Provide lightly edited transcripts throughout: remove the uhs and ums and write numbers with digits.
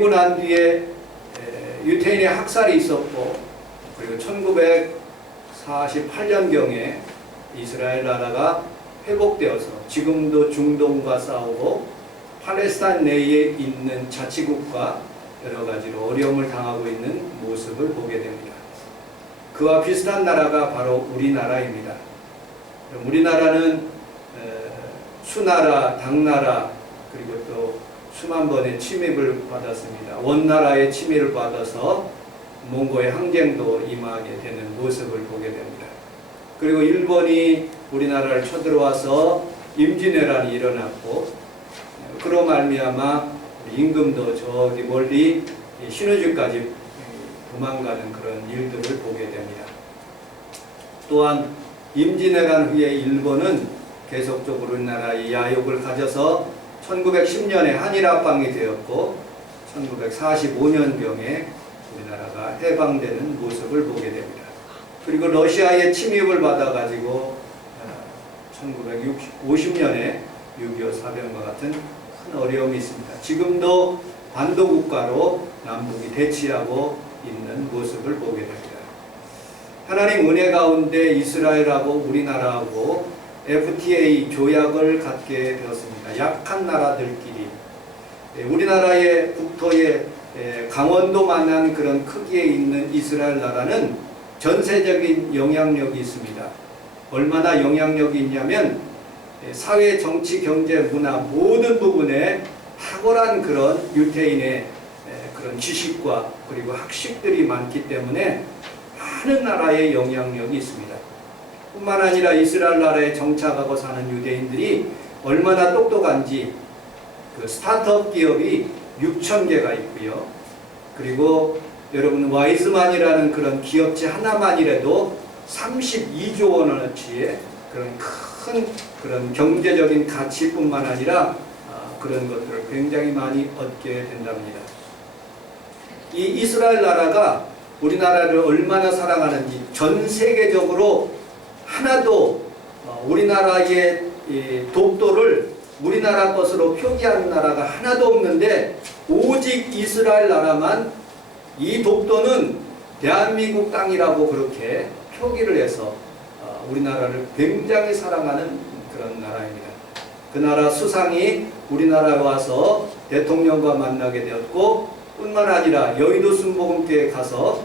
그리고 난 뒤에 유태인의 학살이 있었고, 그리고 1948년경에 이스라엘 나라가 회복되어서 지금도 중동과 싸우고 팔레스타인 내에 있는 자치국과 여러 가지로 어려움을 당하고 있는 모습을 보게 됩니다. 그와 비슷한 나라가 바로 우리나라입니다. 우리나라는 수나라, 당나라, 그리고 또 수만 번의 침입을 받았습니다. 원나라의 침입을 받아서 몽고의 항쟁도 임하게 되는 모습을 보게 됩니다. 그리고 일본이 우리나라를 쳐들어와서 임진왜란이 일어났고, 그로 말미암아 임금도 저기 멀리 신의주까지 도망가는 그런 일들을 보게 됩니다. 또한 임진왜란 후에 일본은 계속적으로 우리나라의 야욕을 가져서 1910년에 한일합방이 되었고 1945년경에 우리나라가 해방되는 모습을 보게 됩니다. 그리고 러시아의 침입을 받아가지고 1950년에 6.25 사변과 같은 큰 어려움이 있습니다. 지금도 반도국가로 남북이 대치하고 있는 모습을 보게 됩니다. 하나님 은혜 가운데 이스라엘하고 우리나라하고 FTA 조약을 갖게 되었습니다. 약한 나라들끼리 우리나라의 국토에 강원도만한 그런 크기에 있는 이스라엘 나라는 전세적인 영향력이 있습니다. 얼마나 영향력이 있냐면 사회, 정치, 경제, 문화 모든 부분에 탁월한 그런 유태인의 그런 지식과 그리고 학식들이 많기 때문에 많은 나라의 영향력이 있습니다. 뿐만 아니라 이스라엘 나라에 정착하고 사는 유대인들이 얼마나 똑똑한지 그 스타트업 기업이 6,000개가 있고요. 그리고 여러분 와이즈만이라는 그런 기업체 하나만이라도 32조 원어치의 그런 큰 그런 경제적인 가치뿐만 아니라 그런 것들을 굉장히 많이 얻게 된답니다. 이 이스라엘 나라가 우리나라를 얼마나 사랑하는지 전 세계적으로 하나도 우리나라의 독도를 우리나라 것으로 표기하는 나라가 하나도 없는데 오직 이스라엘 나라만 이 독도는 대한민국 땅이라고 그렇게 표기를 해서 우리나라를 굉장히 사랑하는 그런 나라입니다. 그 나라 수상이 우리나라에 와서 대통령과 만나게 되었고 뿐만 아니라 여의도 순복음교회에 가서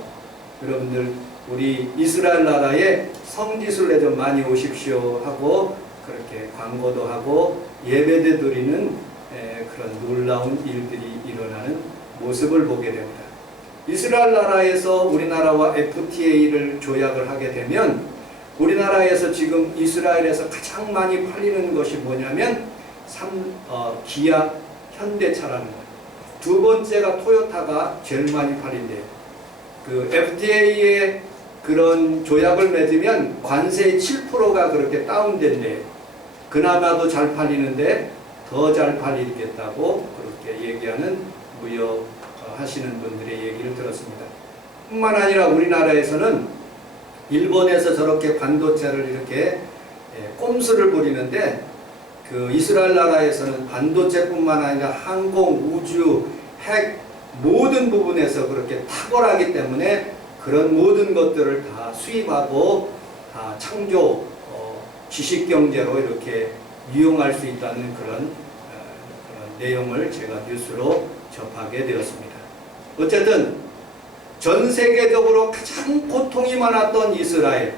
여러분들 우리 이스라엘 나라에 성지순례 좀 많이 오십시오 하고 그렇게 광고도 하고 예배도 드리는 그런 놀라운 일들이 일어나는 모습을 보게 됩니다. 이스라엘 나라에서 우리나라와 FTA를 조약을 하게 되면 우리나라에서 지금 이스라엘에서 가장 많이 팔리는 것이 뭐냐면 기아, 현대차라는 거예요. 두 번째가 토요타가 제일 많이 팔린대요. 그 FTA에 그런 조약을 맺으면 관세 7%가 그렇게 다운된대요. 그나마도 잘 팔리는데 더 잘 팔리겠다고 그렇게 얘기하는 무역하시는 분들의 얘기를 들었습니다. 뿐만 아니라 우리나라에서는 일본에서 저렇게 반도체를 이렇게 꼼수를 부리는데 그 이스라엘 나라에서는 반도체뿐만 아니라 항공, 우주, 핵 모든 부분에서 그렇게 탁월하기 때문에 그런 모든 것들을 다 수입하고 다 창조 지식경제로 이렇게 이용할 수 있다는 그런 내용을 제가 뉴스로 접하게 되었습니다. 어쨌든 전 세계적으로 가장 고통이 많았던 이스라엘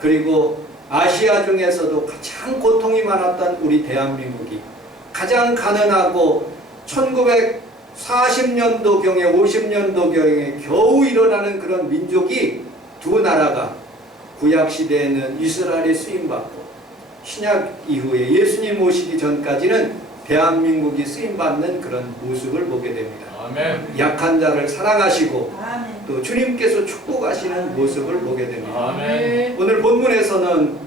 그리고 아시아 중에서도 가장 고통이 많았던 우리 대한민국이 가장 가난하고 1940년도경에 50년도경에 겨우 일어나는 그런 민족이 두 나라가 구약시대에는 이스라엘에 쓰임받고 신약 이후에 예수님 오시기 전까지는 대한민국이 쓰임받는 그런 모습을 보게 됩니다. 아멘. 약한 자를 사랑하시고 아멘. 또 주님께서 축복하시는 모습을 보게 됩니다. 아멘. 오늘 본문에서는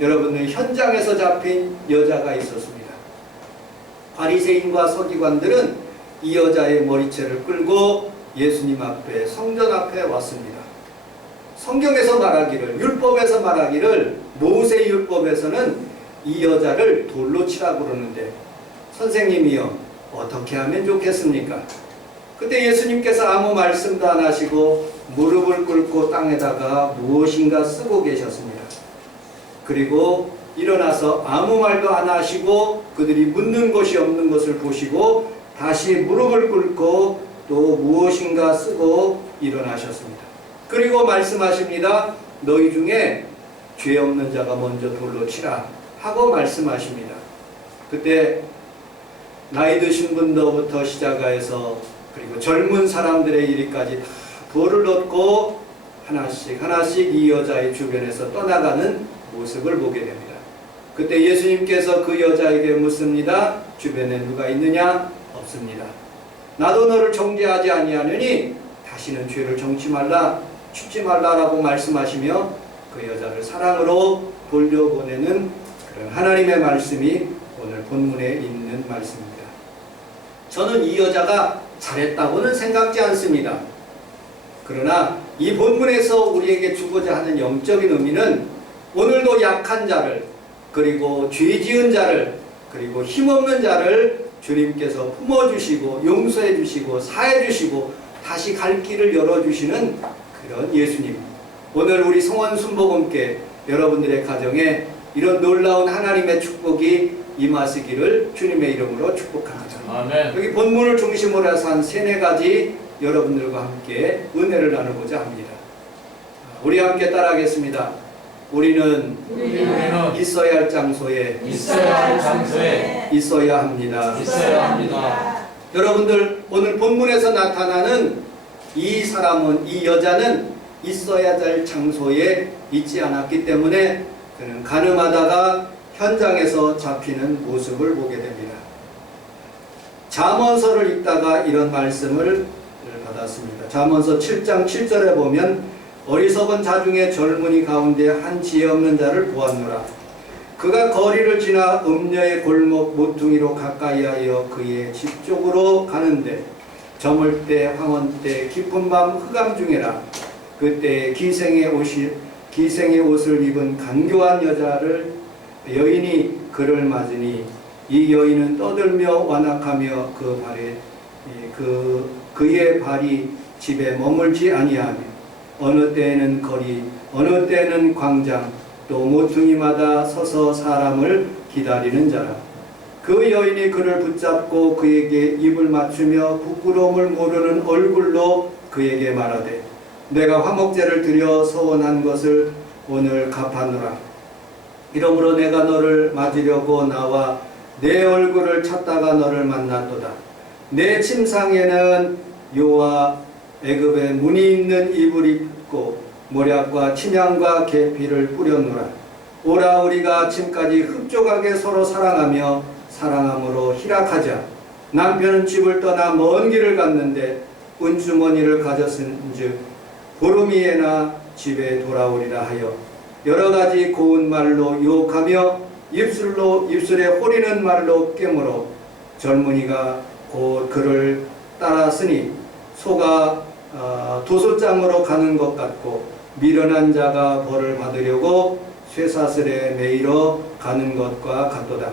여러분들 현장에서 잡힌 여자가 있었습니다. 바리새인과 서기관들은 이 여자의 머리채를 끌고 예수님 앞에 성전 앞에 왔습니다. 성경에서 말하기를 율법에서 말하기를 모세 율법에서는 이 여자를 돌로 치라고 그러는데 선생님이요 어떻게 하면 좋겠습니까? 그때 예수님께서 아무 말씀도 안 하시고 무릎을 꿇고 땅에다가 무엇인가 쓰고 계셨습니다. 그리고 일어나서 아무 말도 안 하시고 그들이 묻는 것이 없는 것을 보시고 다시 무릎을 꿇고 또 무엇인가 쓰고 일어나셨습니다. 그리고 말씀하십니다. 너희 중에 죄 없는 자가 먼저 돌로 치라 하고 말씀하십니다. 그때 나이 드신 분도부터 시작해서 그리고 젊은 사람들의 이리까지 다 돌을 얻고 하나씩 이 여자의 주변에서 떠나가는 모습을 보게 됩니다. 그때 예수님께서 그 여자에게 묻습니다. 주변에 누가 있느냐? 없습니다. 나도 너를 정죄하지 아니하느니 다시는 죄를 정치 말라, 춥지 말라라고 말씀하시며 그 여자를 사랑으로 돌려보내는 그런 하나님의 말씀이 오늘 본문에 있는 말씀입니다. 저는 이 여자가 잘했다고는 생각지 않습니다. 그러나 이 본문에서 우리에게 주고자 하는 영적인 의미는 오늘도 약한 자를, 그리고 죄 지은 자를, 그리고 힘없는 자를 주님께서 품어주시고 용서해주시고 사해주시고 다시 갈 길을 열어주시는 그런 예수님. 오늘 우리 성원 순복음께 여러분들의 가정에 이런 놀라운 하나님의 축복이 임하시기를 주님의 이름으로 축복합니다. 아멘. 여기 본문을 중심으로 해서 한 3-4가지 여러분들과 함께 은혜를 나누고자 합니다. 우리 함께 따라하겠습니다. 우리는 있어야 할 장소에 있어야 합니다. 여러분들 오늘 본문에서 나타나는 이 사람은, 이 여자는 있어야 할 장소에 있지 않았기 때문에 그는 가늠하다가 현장에서 잡히는 모습을 보게 됩니다. 잠언서를 읽다가 이런 말씀을 받았습니다. 잠언서 7장 7절에 보면 어리석은 자 중에 젊은이 가운데 한 지혜 없는 자를 보았노라. 그가 거리를 지나 음녀의 골목 모퉁이로 가까이하여 그의 집 쪽으로 가는데 저물 때 황혼 때 깊은 밤 흑암 중에라. 그때 기생의 옷을 입은 간교한 여인이 그를 맞으니 이 여인은 떠들며 완악하며 그의 발이 집에 머물지 아니하며 어느 때에는 거리 어느 때에는 광장 또 모퉁이마다 서서 사람을 기다리는 자라. 그 여인이 그를 붙잡고 그에게 입을 맞추며 부끄러움을 모르는 얼굴로 그에게 말하되 내가 화목제를 드려 서원한 것을 오늘 갚았노라. 이러므로 내가 너를 맞으려고 나와 내 얼굴을 찾다가 너를 만났도다. 내 침상에는 요와 애굽의 무늬 있는 이불을 입고 모략과 침향과 계피를 뿌렸노라. 오라 우리가 아침까지 흡족하게 서로 사랑하며 사랑함으로 희락하자. 남편은 집을 떠나 먼 길을 갔는데 은주머니를 가졌은즉 보름이에나 집에 돌아오리라 하여 여러 가지 고운 말로 유혹하며 입술에 호리는 말로 깨물어 젊은이가 곧 그를 따랐으니 소가 도소장으로 가는 것 같고 미련한 자가 벌을 받으려고 쇠사슬에 매이러 가는 것과 같도다.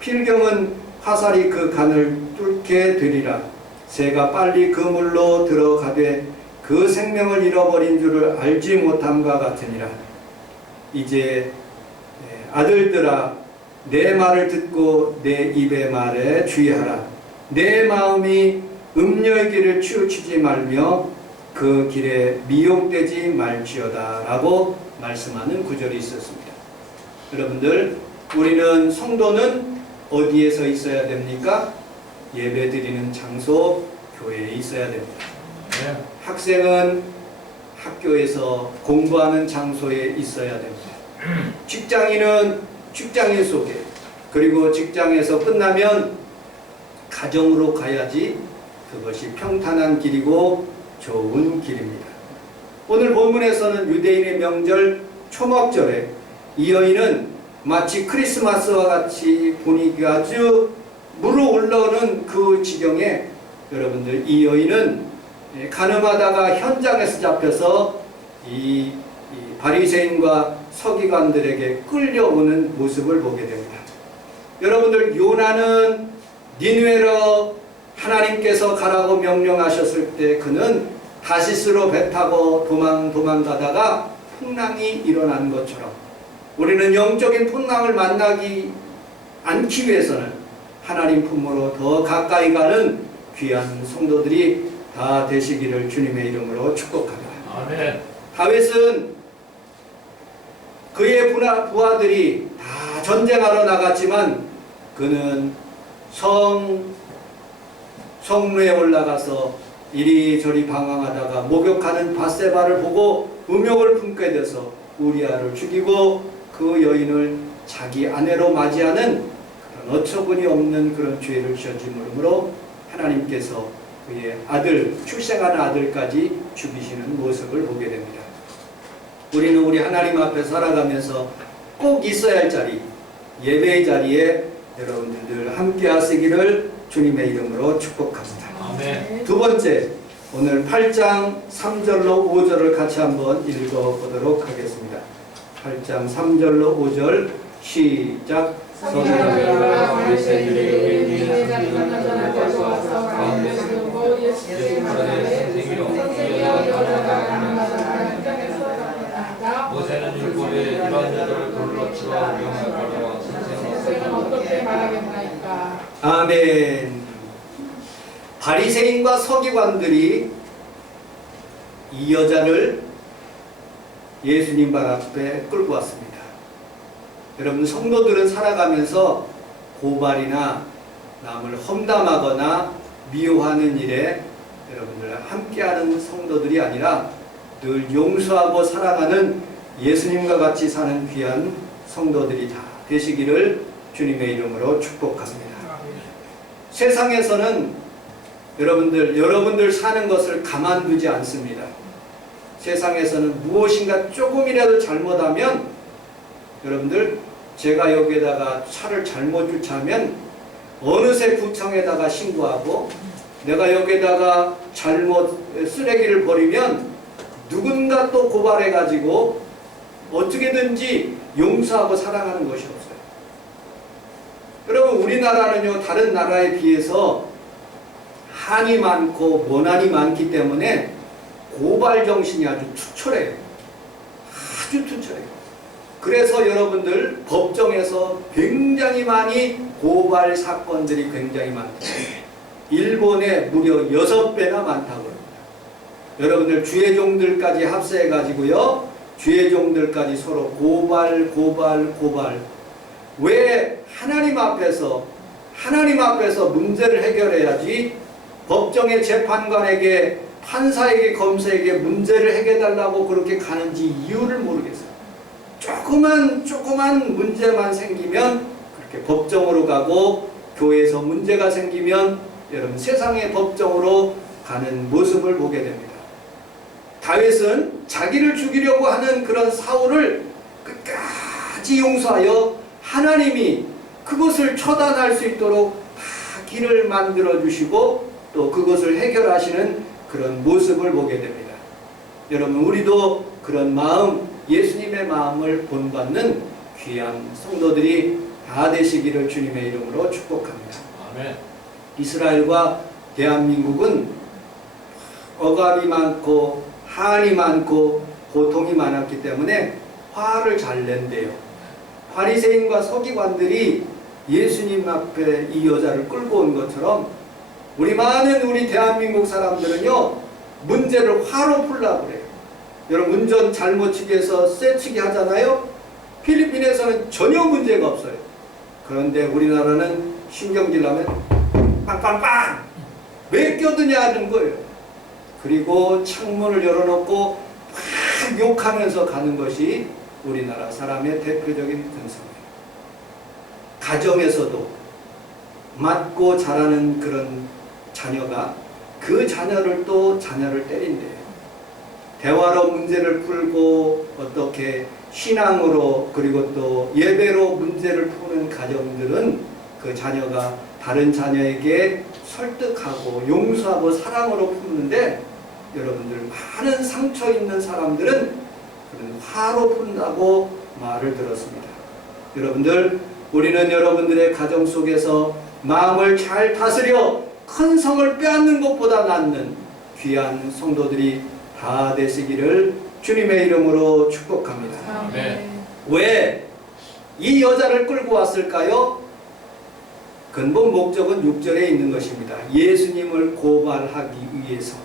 필경은 화살이 그 간을 뚫게 되리라. 새가 빨리 그 물로 들어가되 그 생명을 잃어버린 줄을 알지 못함과 같으니라. 이제 아들들아 내 말을 듣고 내 입의 말에 주의하라. 내 마음이 음녀의 길을 치우치지 말며 그 길에 미혹되지 말지어다 라고 말씀하는 구절이 있었습니다. 여러분들, 우리는 성도는 어디에서 있어야 됩니까? 예배 드리는 장소, 교회에 있어야 됩니다. 네. 학생은 학교에서 공부하는 장소에 있어야 됩니다. 직장인은 직장인 속에, 그리고 직장에서 끝나면 가정으로 가야지 그것이 평탄한 길이고 좋은 길입니다. 오늘 본문에서는 유대인의 명절 초막절에 이 여인은 마치 크리스마스와 같이 분위기가 아주 물어올라오는 그 지경에 여러분들 이 여인은 가늠하다가 현장에서 잡혀서 이 바리새인과 서기관들에게 끌려오는 모습을 보게 됩니다. 여러분들, 요나는 니느웨로 하나님께서 가라고 명령하셨을 때 그는 다시스로 배 타고 도망가다가 풍랑이 일어난 것처럼 우리는 영적인 풍랑을 만나기 않기 위해서는 하나님 품으로 더 가까이 가는 귀한 성도들이 다 되시기를 주님의 이름으로 축복합니다. 아멘. 다윗은 그의 부하들이 다 전쟁하러 나갔지만 그는 성루에 올라가서 이리저리 방황하다가 목욕하는 밧세바를 보고 음욕을 품게 돼서 우리아를 죽이고 그 여인을 자기 아내로 맞이하는 그런 어처구니 없는 그런 죄를 지었으므로 하나님께서 그의 아들, 출생한 아들까지 죽이시는 모습을 보게 됩니다. 우리는 우리 하나님 앞에 살아가면서 꼭 있어야 할 자리, 예배의 자리에 여러분들 함께 하시기를 주님의 이름으로 축복합니다. 아멘. 두 번째, 오늘 8장 3절로 5절을 같이 한번 읽어보도록 하겠습니다. 8장 3절로 5절 시작. 모세는 율법에 이러한 일들을 돌로 치와 명을 가져와 선생은 어떻게 말하겠나이까. 아멘. 바리새인과 서기관들이 이 여자를 예수님 발 앞에 끌고 왔습니다. 여러분, 성도들은 살아가면서 고발이나 남을 험담하거나 미워하는 일에 여러분들 함께하는 성도들이 아니라 늘 용서하고 사랑하는 예수님과 같이 사는 귀한 성도들이 다 되시기를 주님의 이름으로 축복합니다. 세상에서는 여러분들 사는 것을 가만두지 않습니다. 세상에서는 무엇인가 조금이라도 잘못하면 여러분들, 제가 여기에다가 차를 잘못 주차하면 어느새 구청에다가 신고하고, 내가 여기에다가 잘못 쓰레기를 버리면 누군가 또 고발해가지고 어떻게든지 용서하고 사랑하는 것이 없어요. 여러분, 우리나라는요, 다른 나라에 비해서 한이 많고 원한이 많기 때문에 고발 정신이 아주 투철해요. 아주 투철해요. 그래서 여러분들 법정에서 굉장히 많이 고발 사건들이 굉장히 많다. 일본에 무려 6배나 많다고 합니다. 여러분들 주의종들까지 합세해가지고요, 주의종들까지 서로 고발. 왜 하나님 앞에서 문제를 해결해야지 법정의 재판관에게, 판사에게, 검사에게 문제를 해결해달라고 그렇게 가는지 이유를 모르겠어요. 조그만 문제만 생기면 그렇게 법정으로 가고, 교회에서 문제가 생기면 여러분 세상의 법정으로 가는 모습을 보게 됩니다. 다윗은 자기를 죽이려고 하는 그런 사울을 끝까지 용서하여 하나님이 그것을 처단할 수 있도록 다 길을 만들어 주시고 또 그것을 해결하시는 그런 모습을 보게 됩니다. 여러분, 우리도 그런 마음, 예수님의 마음을 본받는 귀한 성도들이 다 되시기를 주님의 이름으로 축복합니다. 아멘. 이스라엘과 대한민국은 억압이 많고 한이 많고 고통이 많았기 때문에 화를 잘 낸대요. 바리새인과 서기관들이 예수님 앞에 이 여자를 끌고 온 것처럼 우리 대한민국 사람들은요, 문제를 화로 풀려고 그래요. 여러분, 운전 잘못 치기 해서 쇠치기 하잖아요. 필리핀에서는 전혀 문제가 없어요. 그런데 우리나라는 신경질 나면 빵빵빵! 왜 껴드냐는 거예요. 그리고 창문을 열어놓고 막 욕하면서 가는 것이 우리나라 사람의 대표적인 근성이에요. 가정에서도 맞고 자라는 그런 자녀가 그 자녀를 때린대요. 대화로 문제를 풀고 어떻게 신앙으로 그리고 또 예배로 문제를 푸는 가정들은 그 자녀가 다른 자녀에게 설득하고 용서하고 사랑으로 푸는데, 여러분들 많은 상처 있는 사람들은 그런 화로 푼다고 말을 들었습니다. 여러분들, 우리는 여러분들의 가정 속에서 마음을 잘 다스려 큰 성을 빼앗는 것보다 낫는 귀한 성도들이 다 되시기를 주님의 이름으로 축복합니다. 아멘. 왜 이 여자를 끌고 왔을까요? 근본 목적은 6절에 있는 것입니다. 예수님을 고발하기 위해서,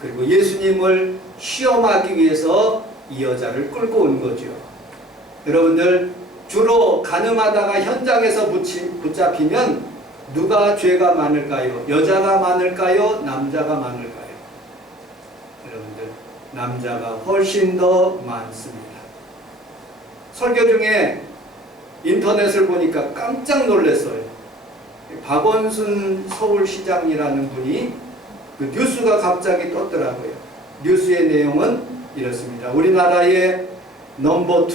그리고 예수님을 시험하기 위해서 이 여자를 끌고 온 거죠. 여러분들, 주로 가늠하다가 현장에서 붙잡히면 누가 죄가 많을까요? 여자가 많을까요? 남자가 많을까요? 여러분들, 남자가 훨씬 더 많습니다. 설교 중에 인터넷을 보니까 깜짝 놀랐어요. 박원순 서울시장이라는 분이 그 뉴스가 갑자기 떴더라고요. 뉴스의 내용은 이렇습니다. 우리나라의 넘버 2,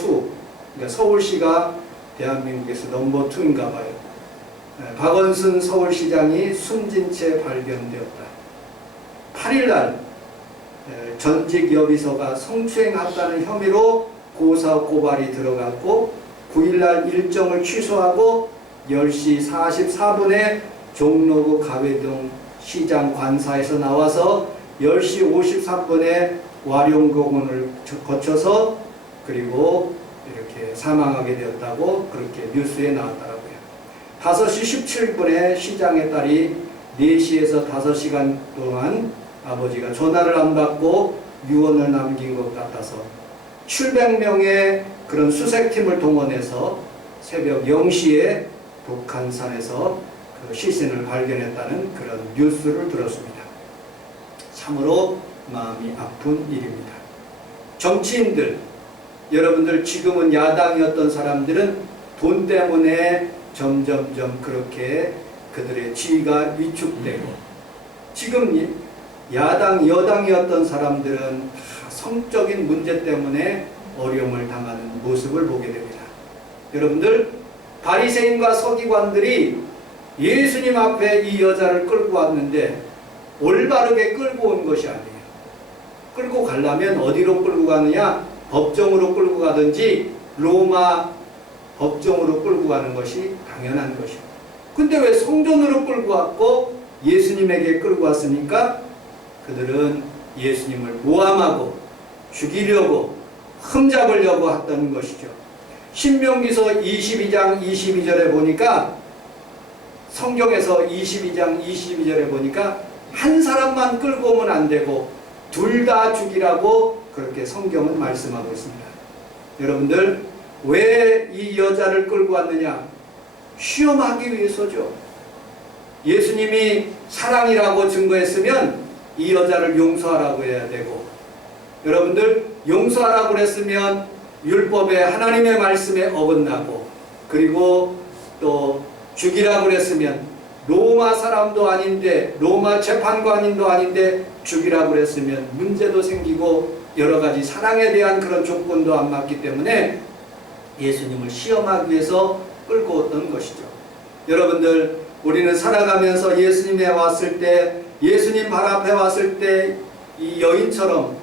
그러니까 서울시가 대한민국에서 넘버 2인가 봐요. 박원순 서울시장이 숨진 채 발견되었다. 8일날 전직 여비서가 성추행했다는 혐의로 고사 고발이 들어갔고 9일날 일정을 취소하고 10시 44분에 종로구 가회동 시장 관사에서 나와서 10시 53분에 와룡공원을 거쳐서 그리고 이렇게 사망하게 되었다고 그렇게 뉴스에 나왔더라고요. 5시 17분에 시장의 딸이 4시에서 5시간 동안 아버지가 전화를 안 받고 유언을 남긴 것 같아서 700명의 그런 수색팀을 동원해서 새벽 0시에 북한산에서 그 시신을 발견했다는 그런 뉴스를 들었습니다. 참으로 마음이 아픈 일입니다. 정치인들, 여러분들 지금은 야당이었던 사람들은 돈 때문에 점점점 그렇게 그들의 지위가 위축되고 지금 야당, 여당이었던 사람들은 다 성적인 문제 때문에 어려움을 당하는 모습을 보게 됩니다. 여러분들, 바리새인과 서기관들이 예수님 앞에 이 여자를 끌고 왔는데 올바르게 끌고 온 것이 아니에요. 끌고 가려면 어디로 끌고 가느냐? 법정으로 끌고 가든지 로마 법정으로 끌고 가는 것이 당연한 것이에요. 근데 왜 성전으로 끌고 왔고 예수님에게 끌고 왔습니까? 그들은 예수님을 모함하고 죽이려고 흠잡으려고 했던 것이죠. 신명기서 22장 22절에 보니까 성경에서 22장 22절에 보니까 한 사람만 끌고 오면 안 되고 둘 다 죽이라고 그렇게 성경은 말씀하고 있습니다. 여러분들, 왜 이 여자를 끌고 왔느냐? 시험하기 위해서죠. 예수님이 사랑이라고 증거했으면 이 여자를 용서하라고 해야 되고, 여러분들 용서하라고 했으면 율법에 하나님의 말씀에 어긋나고, 그리고 또 죽이라고 했으면 로마 사람도 아닌데 로마 재판관인도 아닌데 죽이라고 했으면 문제도 생기고 여러 가지 사랑에 대한 그런 조건도 안 맞기 때문에 예수님을 시험하기 위해서 끌고 왔던 것이죠. 여러분들, 우리는 살아가면서 예수님에 왔을 때, 예수님 발 앞에 왔을 때 이 여인처럼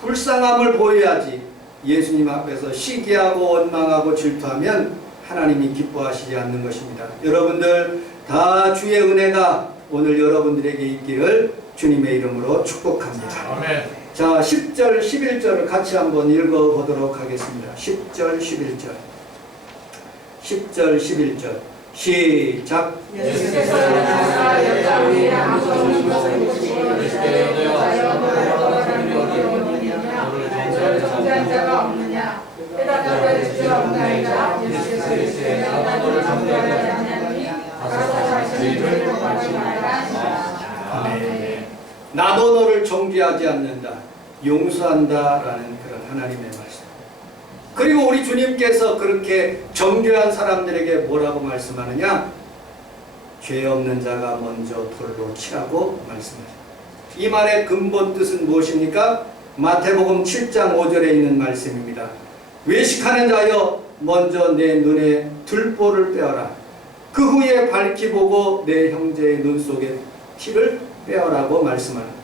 불쌍함을 보여야지 예수님 앞에서 시기하고 원망하고 질투하면 하나님이 기뻐하시지 않는 것입니다. 여러분들 다 주의 은혜가 오늘 여러분들에게 있기를 주님의 이름으로 축복합니다. 아멘. 자, 10절, 11절을 같이 한번 읽어보도록 하겠습니다. 10절, 11절. 10절, 11절. 시작. 예수께서 나사 여자 위에 아무도 없는 것을 보시고 너를 정죄한 자가 없느냐? 깨닫게 주여 없나이다. 예수께서 이르시되 내가 너를 정죄하지 아니하노니 가서 자신의 죄를 고하지 말라. 아멘. 나도 너를 정죄하지 않는다, 용서한다라는 그런 하나님의 말씀. 그리고 우리 주님께서 그렇게 정죄한 사람들에게 뭐라고 말씀하느냐? 죄 없는 자가 먼저 돌로 치라고 말씀하십니다. 이 말의 근본 뜻은 무엇입니까? 마태복음 7장 5절에 있는 말씀입니다. 외식하는 자여, 먼저 내 눈에 들보를 빼어라. 그 후에 밝히 보고 내 형제의 눈 속에 티를 빼어라고 말씀합니다.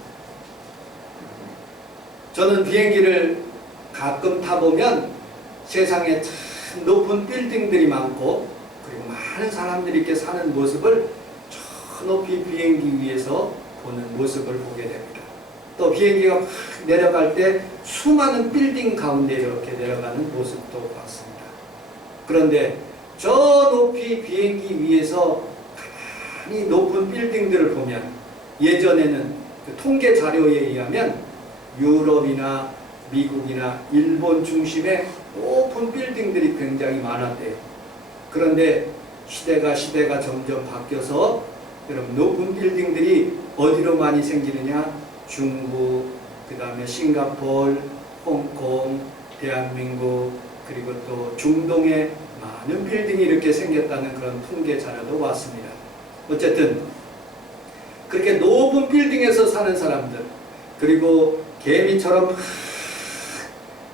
저는 비행기를 가끔 타보면 세상에 참 높은 빌딩들이 많고 그리고 많은 사람들이 이렇게 사는 모습을 높이 비행기 위에서 보는 모습을 보게 됩니다. 또 비행기가 막 내려갈 때 수많은 빌딩 가운데 이렇게 내려가는 모습도 봤습니다. 그런데 저 높이 비행기 위에서 가만히 높은 빌딩들을 보면 예전에는 그 통계 자료에 의하면 유럽이나 미국이나 일본 중심의 높은 빌딩들이 굉장히 많았대요. 그런데 시대가 점점 바뀌어서 여러분 높은 빌딩들이 어디로 많이 생기느냐? 중국, 그 다음에 싱가포르, 홍콩, 대한민국, 그리고 또 중동에 많은 빌딩이 이렇게 생겼다는 그런 통계 자료도 왔습니다. 어쨌든 그렇게 높은 빌딩에서 사는 사람들, 그리고 개미처럼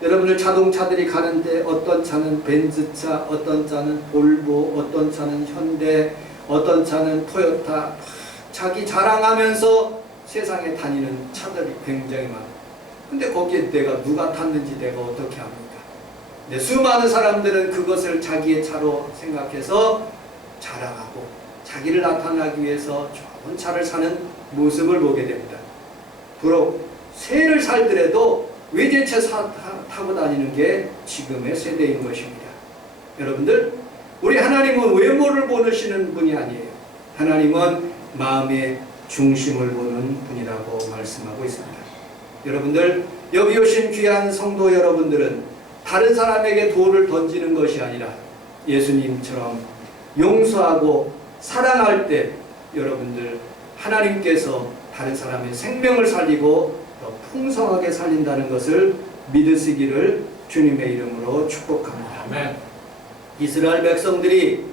여러분들 자동차들이 가는데 어떤 차는 벤츠차, 어떤 차는 볼보, 어떤 차는 현대, 어떤 차는 토요타, 자기 자랑하면서 세상에 다니는 차들이 굉장히 많아요. 근데 거기에 내가 누가 탔는지 내가 어떻게 합니까? 근데 수많은 사람들은 그것을 자기의 차로 생각해서 자랑하고 자기를 나타나기 위해서 좋은 차를 사는 모습을 보게 됩니다. 비록 새를 살더라도 외제차 타고 다니는 게 지금의 세대인 것입니다. 여러분들, 우리 하나님은 외모를 보시는 분이 아니에요. 하나님은 마음의 중심을 보는 분이라고 말씀하고 있습니다. 여러분들, 여기 오신 귀한 성도 여러분들은 다른 사람에게 돌을 던지는 것이 아니라 예수님처럼 용서하고 사랑할 때 여러분들 하나님께서 다른 사람의 생명을 살리고 더 풍성하게 살린다는 것을 믿으시기를 주님의 이름으로 축복합니다. 아멘. 이스라엘 백성들이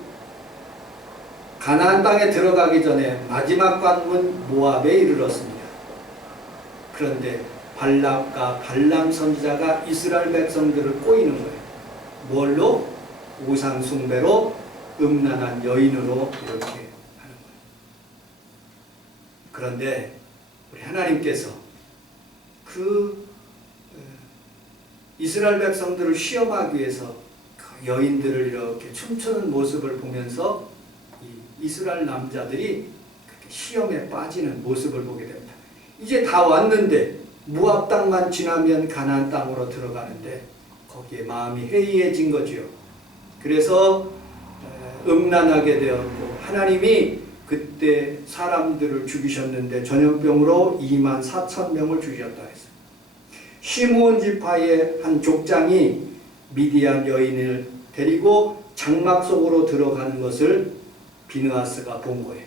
가나안 땅에 들어가기 전에 마지막 관문 모압에 이르렀습니다. 그런데 발락과 발람 선지자가 이스라엘 백성들을 꼬이는 거예요. 뭘로? 우상 숭배로, 음란한 여인으로 이렇게 하는 거예요. 그런데 우리 하나님께서 그 이스라엘 백성들을 시험하기 위해서 그 여인들을 이렇게 춤추는 모습을 보면서 이 이스라엘 남자들이 그렇게 시험에 빠지는 모습을 보게 됩니다. 이제 다 왔는데 모압 땅만 지나면 가나안 땅으로 들어가는데 거기에 마음이 해이해진 거지요. 그래서 음란하게 되었고 하나님이 그때 사람들을 죽이셨는데 전염병으로 24,000명을 죽이셨다 했어요. 시므온 지파의 한 족장이 미디안 여인을 데리고 장막 속으로 들어가는 것을 비느하스가 본 거예요.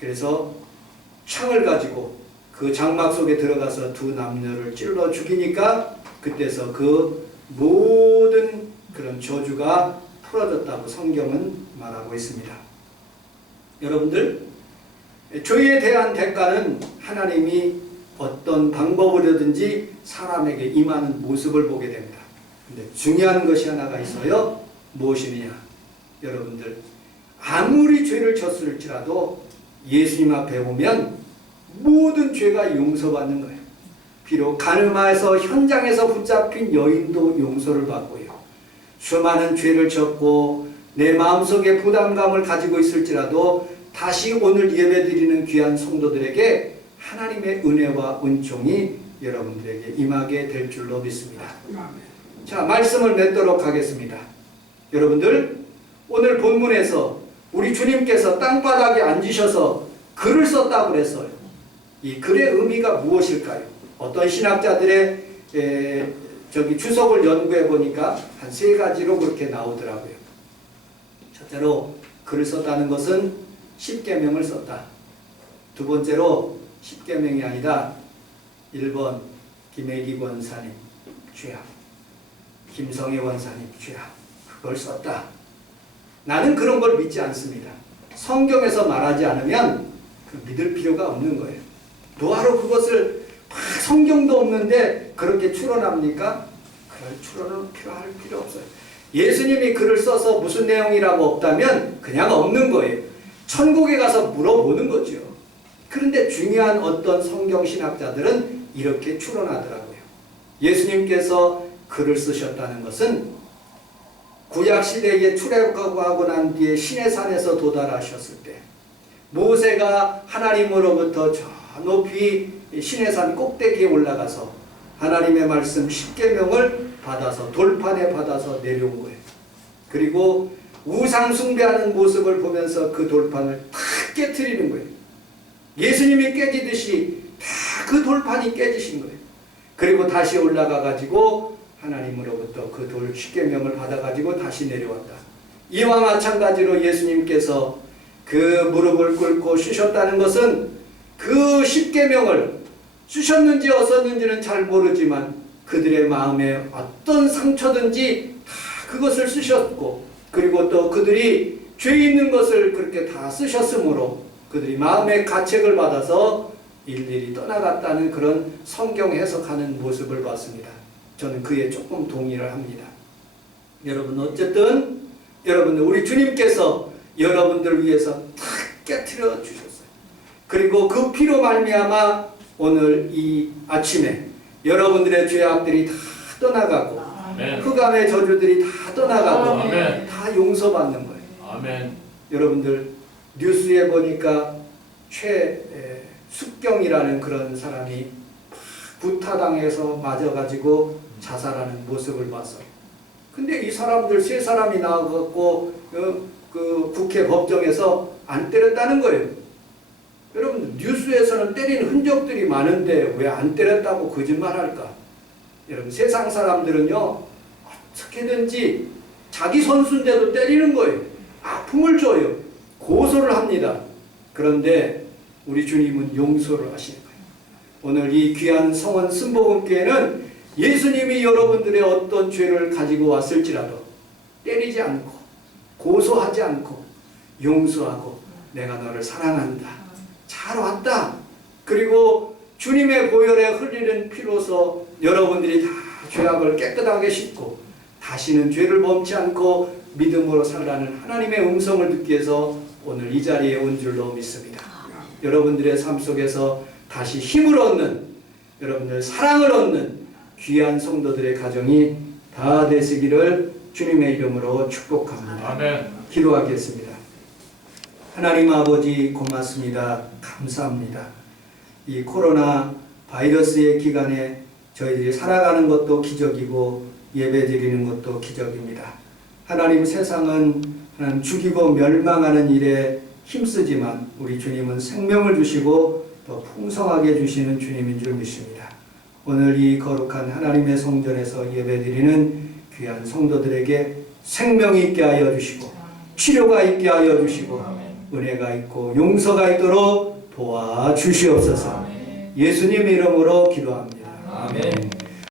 그래서 창을 가지고 그 장막 속에 들어가서 두 남녀를 찔러 죽이니까 그때서 그 모든 그런 저주가 풀어졌다고 성경은 말하고 있습니다. 여러분들, 죄에 대한 대가는 하나님이 어떤 방법으로든지 사람에게 임하는 모습을 보게 됩니다. 근데 중요한 것이 하나가 있어요. 무엇이냐? 여러분들, 아무리 죄를 졌을지라도 예수님 앞에 오면 모든 죄가 용서받는 거예요. 비록 가늠하에서 현장에서 붙잡힌 여인도 용서를 받고요. 수많은 죄를 졌고 내 마음속에 부담감을 가지고 있을지라도 다시 오늘 예배드리는 귀한 성도들에게 하나님의 은혜와 은총이 여러분들에게 임하게 될 줄로 믿습니다. 자, 말씀을 맺도록 하겠습니다. 여러분들, 오늘 본문에서 우리 주님께서 땅바닥에 앉으셔서 글을 썼다고 그랬어요. 이 글의 의미가 무엇일까요? 어떤 신학자들의 주석을 연구해 보니까 한 3가지로 그렇게 나오더라고요. 첫째로 글을 썼다는 것은 10계명을 썼다. 두 번째로 10계명이 아니라 1번 김혜기 권사님 죄악, 김성애 원사님 죄악, 그걸 썼다. 나는 그런 걸 믿지 않습니다. 성경에서 말하지 않으면 믿을 필요가 없는 거예요. 뭐하러 그것을 성경도 없는데 그렇게 추론합니까? 그럴 추론은 필요할 필요 없어요. 예수님이 글을 써서 무슨 내용이라고 없다면 그냥 없는 거예요. 천국에 가서 물어보는 거죠. 그런데 중요한 어떤 성경신학자들은 이렇게 추론하더라고요. 예수님께서 글을 쓰셨다는 것은 구약시대에 출애굽하고 난 뒤에 시내산에서 도달하셨을 때 모세가 하나님으로부터 저 높이 시내산 꼭대기에 올라가서 하나님의 말씀 10계명을 받아서 돌판에 받아서 내려온 거예요. 그리고 우상 숭배하는 모습을 보면서 그 돌판을 탁 깨트리는 거예요. 예수님이 깨지듯이 다 그 돌판이 깨지신 거예요. 그리고 다시 올라가 가지고 하나님으로부터 그 돌 10계명을 받아 가지고 다시 내려왔다. 이와 마찬가지로 예수님께서 그 무릎을 꿇고 쉬셨다는 것은 그 10계명을 쓰셨는지 어썼는지는 잘 모르지만 그들의 마음에 어떤 상처든지 다 그것을 쓰셨고, 그리고 또 그들이 죄 있는 것을 그렇게 다 쓰셨으므로 그들이 마음의 가책을 받아서 일일이 떠나갔다는 그런 성경 해석하는 모습을 봤습니다. 저는 그에 조금 동의를 합니다. 여러분, 어쨌든 여러분들, 우리 주님께서 여러분들 위해서 탁 깨트려 주셨어요. 그리고 그 피로 말미암아 오늘 이 아침에 여러분들의 죄악들이 다 떠나가고, 아멘. 흑암의 저주들이 다 떠나가고, 아멘. 다 용서받는 거예요. 아멘. 여러분들, 뉴스에 보니까 최숙경이라는 그런 사람이 구타당해서 맞아가지고 자살하는 모습을 봤어요. 근데 이 사람들 세 사람이 나와갖고 그 국회 법정에서 안 때렸다는 거예요. 여러분, 뉴스에서는 때리는 흔적들이 많은데 왜 안 때렸다고 거짓말할까? 여러분, 세상 사람들은요, 어떻게든지 자기 선수인데도 때리는 거예요. 아픔을 줘요. 고소를 합니다. 그런데 우리 주님은 용서를 하시는 거예요. 오늘 이 귀한 성원 순복음교회는 예수님이 여러분들의 어떤 죄를 가지고 왔을지라도 때리지 않고, 고소하지 않고, 용서하고, 내가 너를 사랑한다, 잘 왔다, 그리고 주님의 보혈에 흘리는 피로서 여러분들이 다 죄악을 깨끗하게 씻고 다시는 죄를 범치 않고 믿음으로 살라는 하나님의 음성을 듣기 위해서 오늘 이 자리에 온 줄로 믿습니다. 여러분들의 삶 속에서 다시 힘을 얻는, 여러분들 사랑을 얻는 귀한 성도들의 가정이 다 되시기를 주님의 이름으로 축복합니다. 아멘. 기도하겠습니다. 하나님 아버지, 고맙습니다. 감사합니다. 이 코로나 바이러스의 기간에 저희들이 살아가는 것도 기적이고 예배 드리는 것도 기적입니다. 하나님, 세상은 하나님 죽이고 멸망하는 일에 힘쓰지만 우리 주님은 생명을 주시고 더 풍성하게 주시는 주님인 줄 믿습니다. 오늘 이 거룩한 하나님의 성전에서 예배드리는 귀한 성도들에게 생명이 있게 하여 주시고 치료가 있게 하여 주시고 은혜가 있고 용서가 있도록 도와주시옵소서. 예수님 이름으로 기도합니다. 아멘.